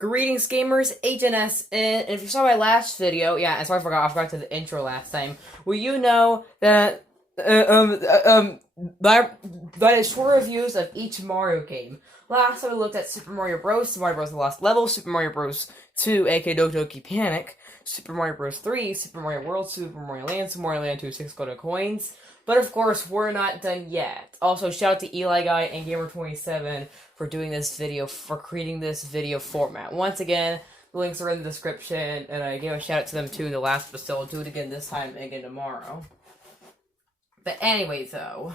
Greetings, gamers, HNS, and if you saw my last video, yeah, and sorry I forgot to the intro last time. Well, you know that that is short reviews of each Mario game. Last time we looked at Super Mario Bros., Super Mario Bros. The Lost Level, Super Mario Bros. 2, aka Doki Doki Panic, Super Mario Bros. 3, Super Mario World, Super Mario Land, Super Mario Land 2, 6 golden coins. But of course, we're not done yet. Also, shout out to Eli Guy and Gamer 27 for doing this video, for creating this video format. Once again, the links are in the description, and I gave a shout out to them too in the last episode. I'll do it again this time and again tomorrow. But anyway, though,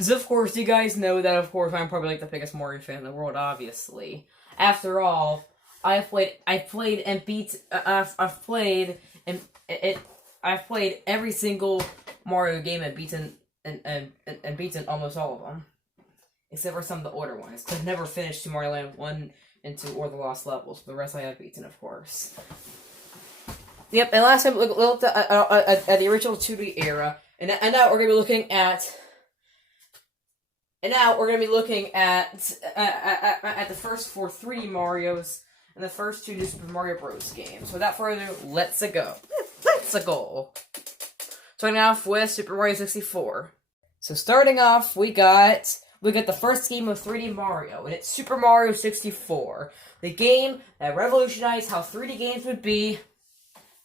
so of course, you guys know that, of course, I'm probably like the biggest Mario fan in the world, obviously. After all, I've played every single Mario game and beaten almost all of them. Except for some of the older ones. I've never finished Super Mario Land 1 and 2 or the Lost Levels. The rest I have beaten, of course. Yep, and last time we looked at the original 2D era, and now we're gonna be looking at. And now we're gonna be looking at the first 4 3D Mario's and the first 2 Super Mario Bros. Games. Without further ado, let's go. Let's go. Starting off with Super Mario 64. So starting off, we got the first game of 3D Mario, and it's Super Mario 64. The game that revolutionized how 3D games would be,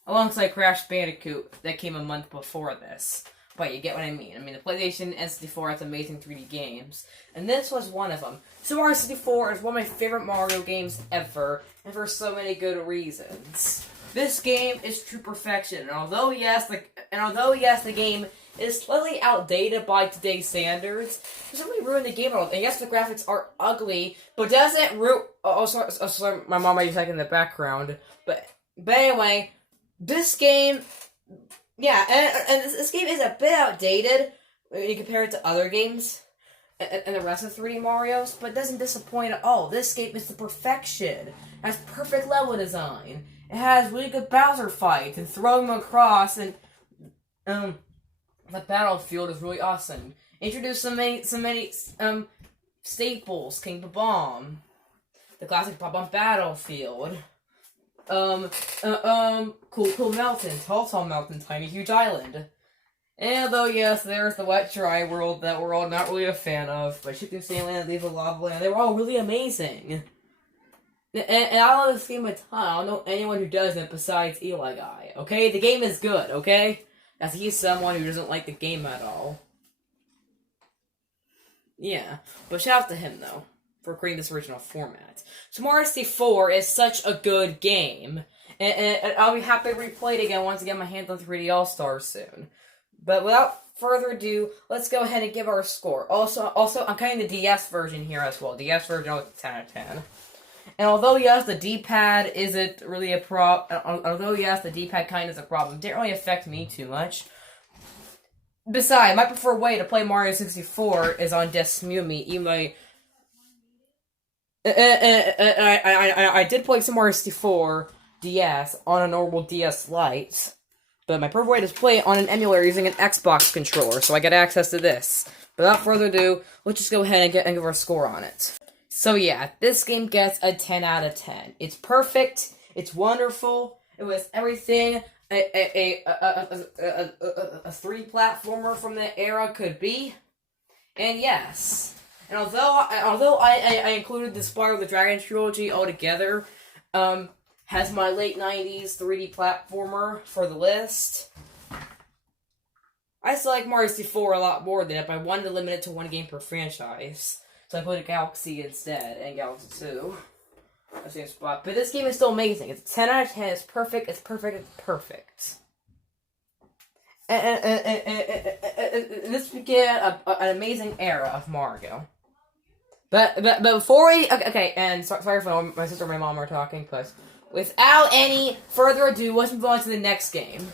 alongside Crash Bandicoot, that came a month before this. But you get what I mean. I mean, the PlayStation and 64 has amazing 3D games, and this was one of them. Super Mario 64 is one of my favorite Mario games ever, and for so many good reasons. This game is true perfection, and although yes, the game is slightly outdated by today's standards, it doesn't really ruin the game at all. And yes, the graphics are ugly, but doesn't ruin. Sorry, my mom might be talking in the background. But anyway, this game, yeah, and this game is a bit outdated when you compare it to other games and the rest of 3D Mario's, but doesn't disappoint at all. This game is the perfection. It has perfect level design. It has really good Bowser fights and throwing them across, and the battlefield is really awesome. Introduce some many staples: King Bomb, the classic Bomb battlefield, cool mountains, tall mountain, tiny huge island. And though yes, there's the wet dry world that we're all not really a fan of, but Shooting Sand Land, Leave a Lava Land, they were all really amazing. And I love this game a ton. I don't know anyone who doesn't besides Eli Guy. Okay, the game is good. Okay. As he's someone who doesn't like the game at all. Yeah, but shout out to him, though, for creating this original format. So Mario 64 is such a good game, and I'll be happy to replay it again once I get my hands on 3D All-Stars soon. But without further ado, let's go ahead and give our score. Also, I'm cutting the DS version here as well. DS version, oh, it's 10 out of 10. And although, yes, the D-pad isn't really a although, yes, the D-pad kind of is a problem, it didn't really affect me too much. Besides, my preferred way to play Mario 64 is on Desmumi, even though I did play some Mario 64 DS on a normal DS Lite, but my preferred way is to play it on an emulator using an Xbox controller, so I get access to this. Without further ado, let's just go ahead and give our score on it. So yeah, this game gets a 10 out of 10. It's perfect. It's wonderful. It was everything a 3D platformer from that era could be. And yes, and although I included the Spyro the Dragon trilogy altogether, has my late 90s 3D platformer for the list, I still like Mario 64 a lot more than if I wanted to limit it to one game per franchise. So I put a Galaxy instead, and Galaxy 2. The same spot. But this game is still amazing. It's 10 out of 10. It's perfect. It's perfect. It's perfect. And this began an amazing era of Mario. But before we... Okay, and sorry for my sister and my mom are talking, but without any further ado, let's move on to the next game.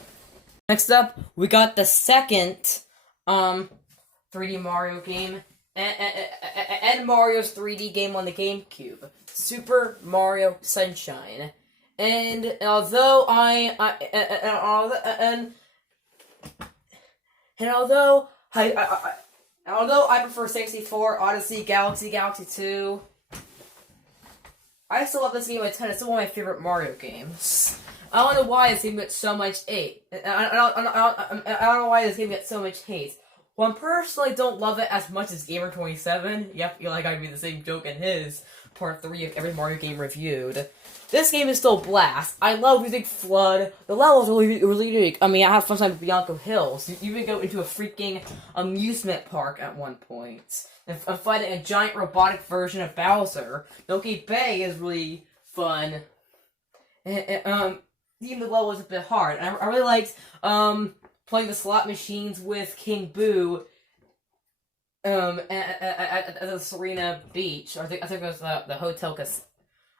Next up, we got the second 3D Mario game. And Mario's 3D game on the GameCube, Super Mario Sunshine. And although I prefer 64, Odyssey, Galaxy 2, I still love this game a ton. It's still one of my favorite Mario games. I don't know why this game gets so much hate. I don't know why this game gets so much hate. Well, I personally don't love it as much as Gamer27. Yep, Eli Guy made the same joke in his part 3 of every Mario game reviewed. This game is still blast. I love using Flood. The levels are really unique. I mean, I have fun time with Bianco Hills. You even go into a freaking amusement park at one point. And fighting a giant robotic version of Bowser. Donkey Bay is really fun. And even the level is a bit hard. And I really liked playing the slot machines with King Boo at the Serena Beach. I think it was the Hotel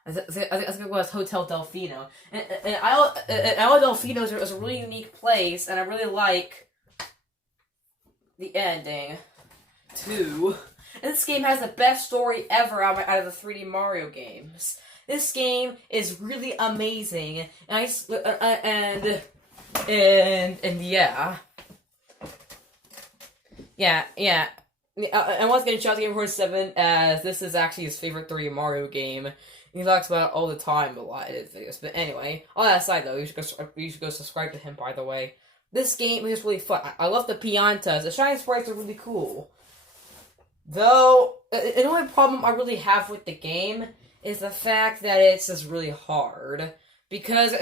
I think it was Hotel Delfino. And Isla Delfino is a really unique place, and I really like the ending, too. And this game has the best story ever out of the 3D Mario games. This game is really amazing, and yeah. And once again, shout out to Gamer27, as this is actually his favorite 3D Mario game. He talks about it all the time, a lot of his videos. But anyway, all that aside though, you should go subscribe to him, by the way. This game is really fun. I love the Piantas. The shiny sprites are really cool. Though, the only problem I really have with the game is the fact that it's just really hard. Because,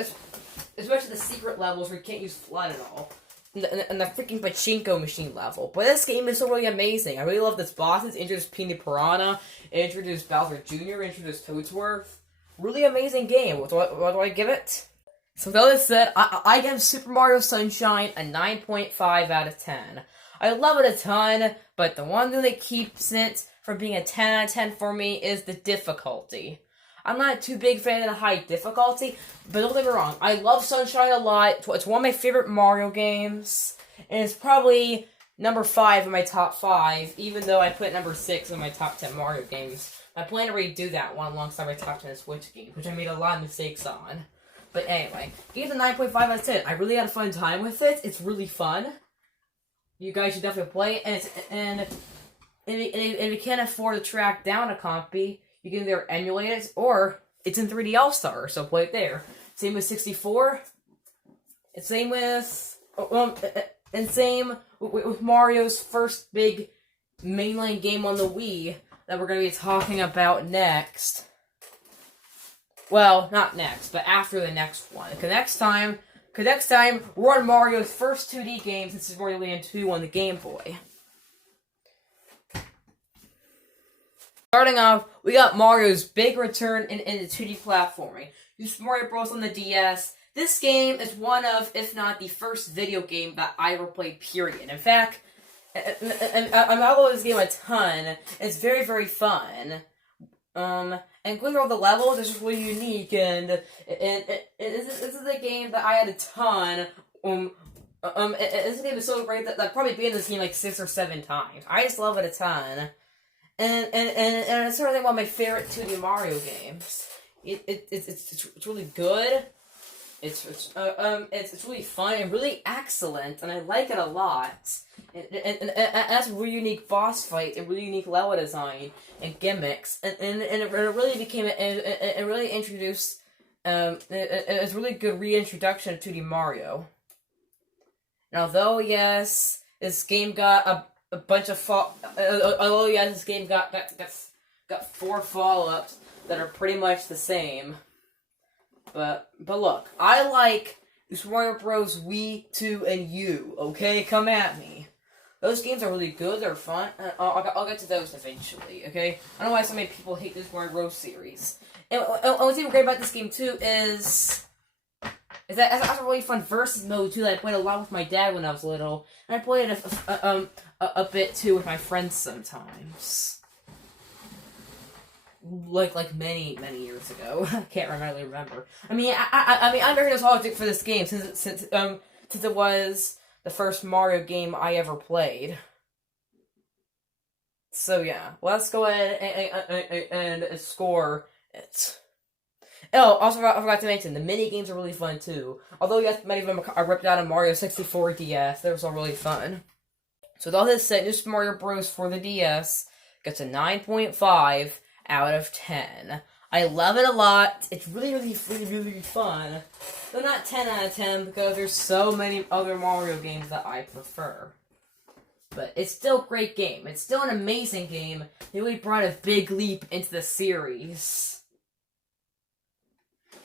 especially the secret levels where you can't use Flood at all. And the freaking pachinko machine level. But this game is so really amazing. I really love this boss. It's introduced Peony Piranha, introduced Bowser Jr., introduced Toadsworth. Really amazing game. What do I give it? So with all this said, I give Super Mario Sunshine a 9.5 out of 10. I love it a ton, but the one thing that keeps it from being a 10 out of 10 for me is the difficulty. I'm not too big fan of the high difficulty, but don't get me wrong, I love Sunshine a lot. It's one of my favorite Mario games, and it's probably number 5 in my top 5, even though I put number 6 in my top 10 Mario games. I plan to redo that one alongside my top 10 Switch games, which I made a lot of mistakes on. But anyway, give it a 9.5 out of 10. I really had a fun time with it. It's really fun. You guys should definitely play it, and if you can't afford to track down a copy, you can either emulate it, or it's in 3D All-Star, so play it there. Same with 64. And same with... and same with Mario's first big mainline game on the Wii that we're going to be talking about next. Well, not next, but after the next one. Because next time, we're on Mario's first 2D game since Super Mario Land 2 on the Game Boy. Starting off, we got Mario's big return in the 2D platforming. Super Mario Bros. On the DS. This game is one of, if not the first video game that I ever played, period. In fact, I love this game a ton. It's very, very fun. And going through all the levels is just really unique, and this is a game that I had a ton. This game is so great that I've probably beaten this game like 6 or 7 times. I just love it a ton. And it's certainly one of my favorite 2D Mario games. It's really good. It's really fun and really excellent, and I like it a lot. And that's a really unique boss fight, and really unique level design and gimmicks, and it really became it really introduced it's a really good reintroduction of 2D Mario. And although yes, this game got a bunch of this game got 4 follow-ups that are pretty much the same. But look, I like Super Mario Bros. Wii, 2, and U, okay? Come at me. Those games are really good, they're fun, and I'll get to those eventually, okay? I don't know why so many people hate this Mario Bros. Series. And what's even great about this game, too, is that it has a really fun versus mode, too, that I played a lot with my dad when I was little. And I played it a bit, too, with my friends sometimes. Like many years ago. I can't really remember. I mean, I'm very nostalgic for this game since it was the first Mario game I ever played. So yeah, let's go ahead and score it. Oh, also I forgot to mention, the mini games are really fun too. Although yes, many of them are ripped out of Mario 64 DS, they're all really fun. So with all this said, New Super Mario Bros. For the DS gets a 9.5 out of 10. I love it a lot. It's really fun. But not 10 out of 10 because there's so many other Mario games that I prefer. But it's still a great game. It's still an amazing game. It really brought a big leap into the series.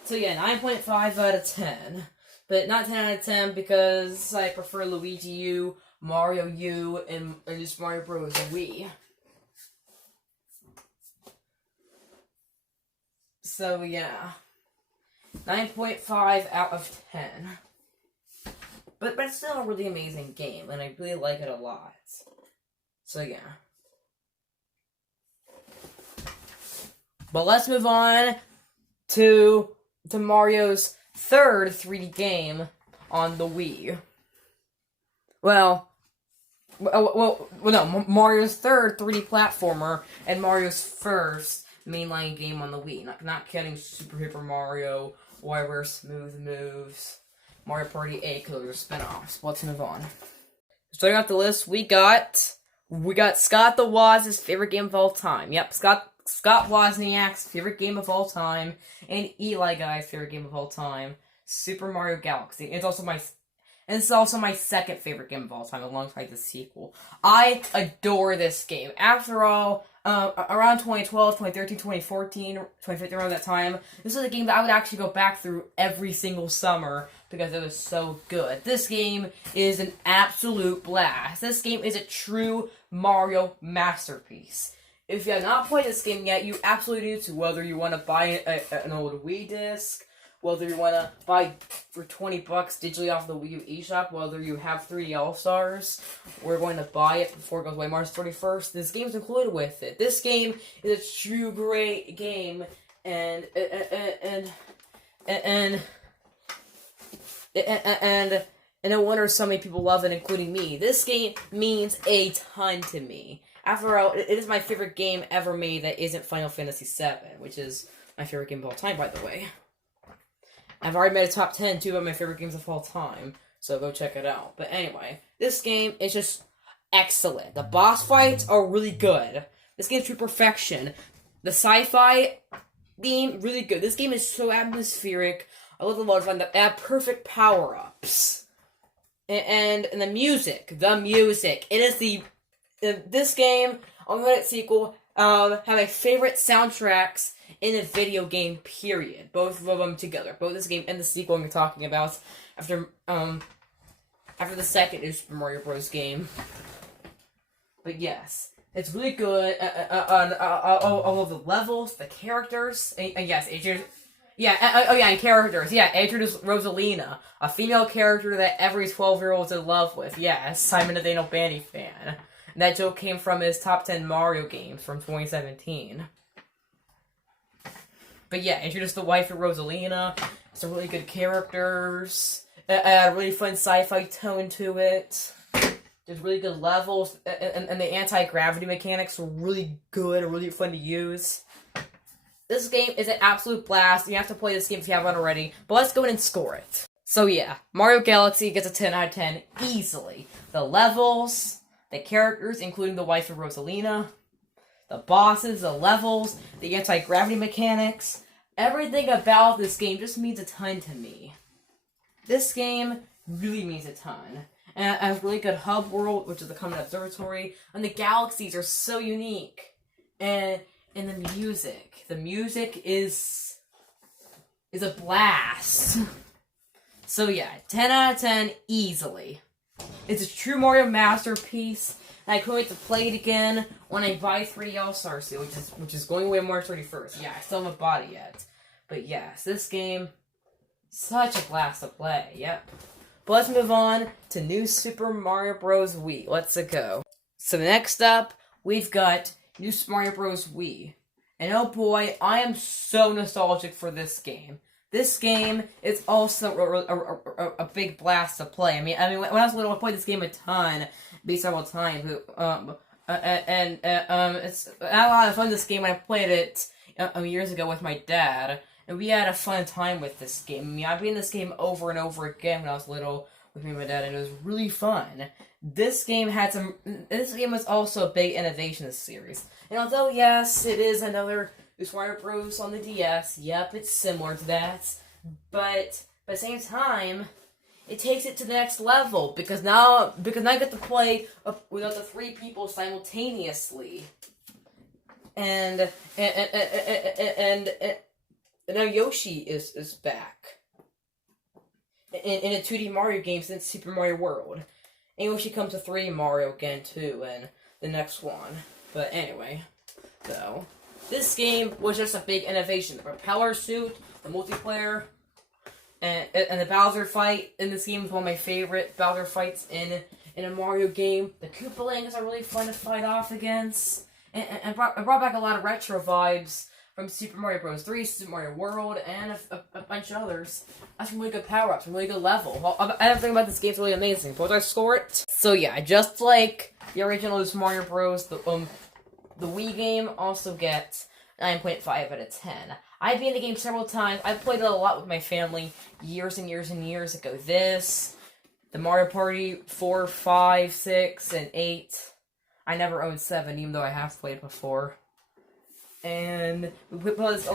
So yeah, 9.5 out of 10. But not 10 out of 10 because I prefer Luigi U, Mario U, and just Mario Bros. Wii. So yeah, 9.5 out of 10. But it's still a really amazing game, and I really like it a lot. So yeah. But let's move on to Mario's third 3D game on the Wii. Well, no, Mario's third 3D platformer and Mario's first mainline game on the Wii. Not counting Super Paper Mario, WarioWare Smooth Moves, Mario Party 8, because those are spin-offs. Let's move on. Starting off the list, we got Scott the Woz's favorite game of all time. Yep, Scott Wozniak's favorite game of all time, and Eli Guy's favorite game of all time, Super Mario Galaxy. It's also my second favorite game of all time, alongside the sequel. I adore this game. After all, around 2012, 2013, 2014, 2015, around that time, this was a game that I would actually go back through every single summer because it was so good. This game is an absolute blast. This game is a true Mario masterpiece. If you have not played this game yet, you absolutely need to, whether you want to buy an old Wii disc, whether you want to buy for $20 digitally off the Wii U eShop, whether you have 3D All-Stars, we're going to buy it before it goes away March 31st. This game's included with it. This game is a true great game, and no wonder so many people love it, including me. This game means a ton to me. After all, it is my favorite game ever made that isn't Final Fantasy VII, which is my favorite game of all time, by the way. I've already made a top 10, too, of my favorite games of all time, so go check it out. But anyway, this game is just excellent. The boss fights are really good. This game's true perfection. The sci-fi theme, really good. This game is so atmospheric. I love the large line. They have perfect power-ups. And the music. It is this game, along with its sequel, have my favorite soundtracks in a video game, period. Both of them together. Both this game and the sequel I'm talking about. After the second is Super Mario Bros. Game. But yes, it's really good. All of the levels, the characters, and yes, Adrian. Yeah, and characters. Yeah, Adrian is Rosalina, a female character that every 12-year-old is in love with. Yes, I'm an Nathaniel Bandy fan. And that joke came from his top 10 Mario games from 2017. But yeah, introduced the wife of Rosalina, some really good characters, a really fun sci-fi tone to it. There's really good levels, and the anti-gravity mechanics are really good and really fun to use. This game is an absolute blast. You have to play this game if you haven't already, but let's go in and score it. So yeah, Mario Galaxy gets a 10 out of 10 easily. The levels, the characters, including the wife of Rosalina, the bosses, the levels, the anti-gravity mechanics, everything about this game just means a ton to me. This game really means a ton. And it has a really good hub world, which is the Common Observatory, and the galaxies are so unique. And the music is a blast. So yeah, 10 out of 10 easily. It's a true Mario masterpiece, and I can't wait to play it again when I buy 3D All-Stars, which is going away March 31st. Yeah, I still haven't bought it yet. But yes, this game, such a blast to play, yep. But let's move on to New Super Mario Bros. Wii. Let's go. So next up, we've got New Super Mario Bros. Wii. And oh boy, I am so nostalgic for this game. This game is also a big blast to play. I mean, when I was little, I played this game a ton, beat several times. It's a lot of fun. This game, I played it years ago with my dad, and we had a fun time with this game. I mean, I played this game over and over again when I was little with me and my dad, and it was really fun. This game was also a big innovation in the series. And although, yes, it is another Super Mario Bros. On the DS. Yep, it's similar to that. But at the same time, it takes it to the next level because now I get to play with up to 3 people simultaneously. And now Yoshi is back in a 2D Mario game since Super Mario World. And Yoshi comes to 3D Mario again too, and the next one. But anyway, so this game was just a big innovation. The propeller suit, the multiplayer, and the Bowser fight in this game is one of my favorite Bowser fights in a Mario game. The Koopalings are really fun to fight off against, and brought back a lot of retro vibes from Super Mario Bros. 3, Super Mario World, and a bunch of others. That's some really good power-ups, some really good level. Everything about this game is really amazing. But I score it? So yeah, just like the original Super Mario Bros., the Wii game also gets 9.5 out of 10. I beat the game several times. I played it a lot with my family years and years and years ago. This, the Mario Party 4, 5, 6, and 8. I never owned 7, even though I have played before. And we played this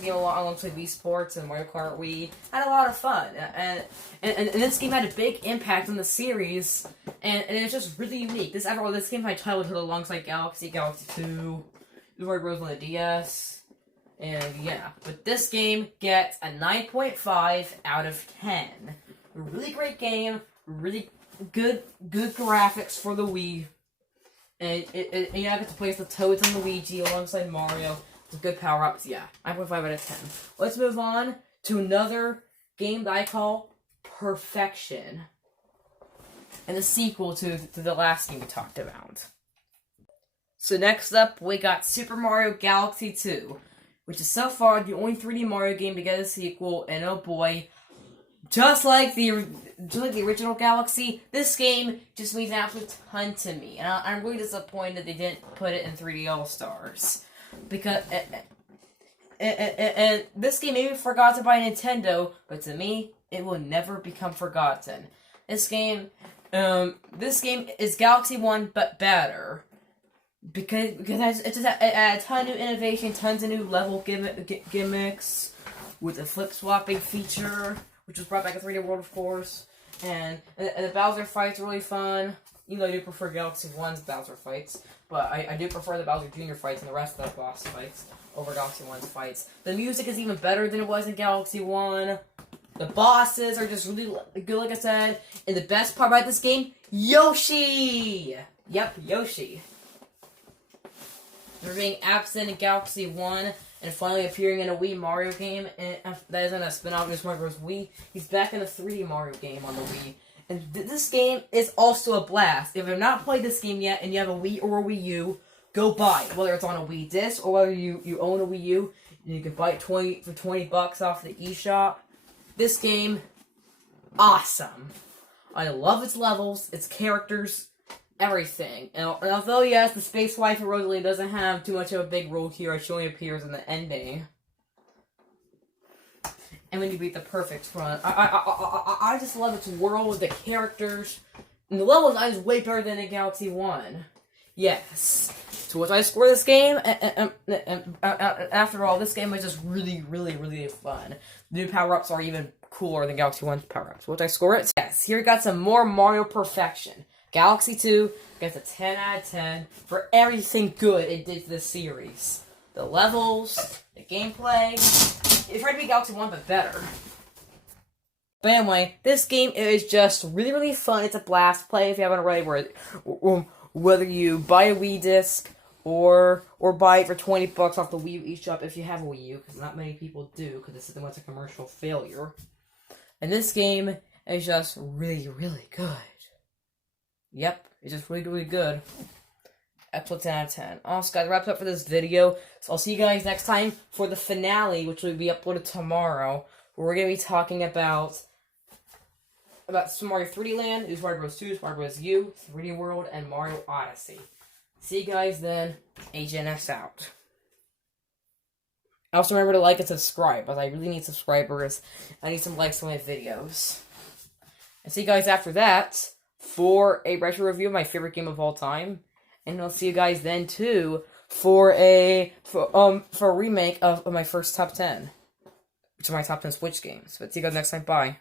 game a lot alongside Wii Sports and Mario Kart Wii. Had a lot of fun. And this game had a big impact on the series. And it was just really unique. This game had childhood alongside Galaxy 2, Mario Bros. On the DS. And yeah. But this game gets a 9.5 out of 10. A really great game. Really good graphics for the Wii. And you get to play as the Toads and Luigi alongside Mario. With good power-ups, yeah. 9.5 out of 10. Let's move on to another game that I call Perfection. And the sequel to the last game we talked about. So next up, we got Super Mario Galaxy 2. Which is so far the only 3D Mario game to get a sequel, and oh boy, just like the original Galaxy, this game just means an absolute ton to me. And I'm really disappointed they didn't put it in 3D All-Stars. Because, and this game may be forgotten by Nintendo, but to me, it will never become forgotten. This game is Galaxy 1, but better. Because it just had a ton of new innovation, tons of new level gimmicks, with a flip-swapping feature, which was brought back in 3D World, of course. And the Bowser fights are really fun. Even though I do prefer Galaxy 1's Bowser fights. But I do prefer the Bowser Jr. fights and the rest of the boss fights over Galaxy 1's fights. The music is even better than it was in Galaxy 1. The bosses are just really good, like I said. And the best part about this game, Yoshi! Yep, Yoshi. For being absent in Galaxy 1 and finally appearing in a Wii Mario game, and that is in a spin-off of Mario Bros. Wii. He's back in a 3D Mario game on the Wii. And this game is also a blast. If you have not played this game yet and you have a Wii or a Wii U, go buy it. Whether it's on a Wii disc or whether you own a Wii U, you can buy it for $20 off the eShop. This game, awesome. I love its levels, its characters, everything. And although, yes, the Space Wife Rosalie doesn't have too much of a big role here, she only appears in the ending. And when you beat the perfect run, I just love its world, the characters, and the level design is way better than in Galaxy 1. Yes. So what I score this game, and after all, this game is just really, really, really fun. The new power-ups are even cooler than Galaxy 1's power-ups. What I score it? Yes, here we got some more Mario perfection. Galaxy 2 gets a 10 out of 10 for everything good it did to the series. The levels, the gameplay. It tried to be Galaxy 1, but better. But anyway, this game is just really, really fun. It's a blast. Play if you haven't already. Whether you buy a Wii disc or buy it for $20 off the Wii U eShop if you have a Wii U, because not many people do, because this system was a commercial failure. And this game is just really, really good. Yep, it's just really, really good. Excellent 10 out of 10. Also, guys, that wraps up for this video. So I'll see you guys next time for the finale, which will be uploaded tomorrow. Where we're going to be talking about Super Mario 3D Land, Super Mario Bros. 2, Super Mario Bros. U, 3D World, and Mario Odyssey. See you guys then. HNS out. Also remember to like and subscribe, as I really need subscribers. I need some likes on my videos. And see you guys after that for a retro review of my favorite game of all time. And I'll see you guys then, too, for a remake of my first top 10, which are my top 10 Switch games. But see you guys next time. Bye.